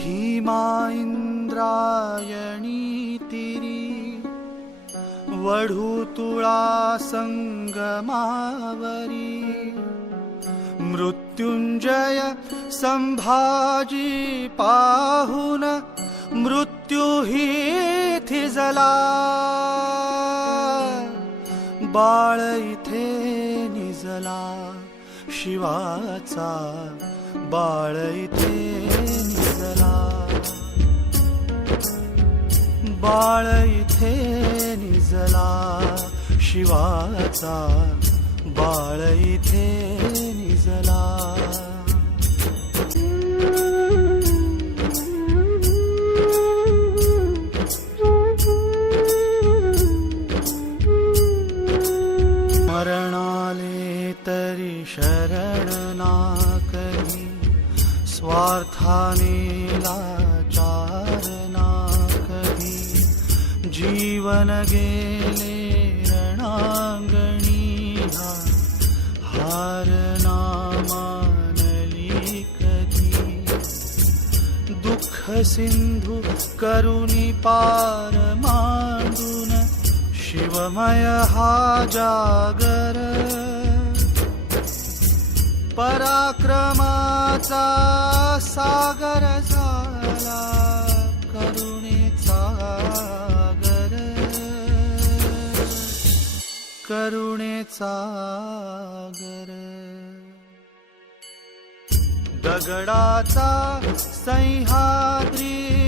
भीमा इंद्रायणी तिरी वढू तुळा संगमावरी मृत्युंजय संभाजी पाहुन मृत्यू ही थिजला। बाळ इथे निजला शिवाचा बाळ इथे बाळ इथे निजला शिवाचा बाळ इथे निजला. मरणाले तरी शरण ना करी स्वार्थाने ला जीवन गेले रणांगणी हार ना मानली कधी? दुःख सिंधू करुणी पार मांडून शिवमय हा जागर. पराक्रमाचा करुणेचा गर दगडाचा सह्याद्री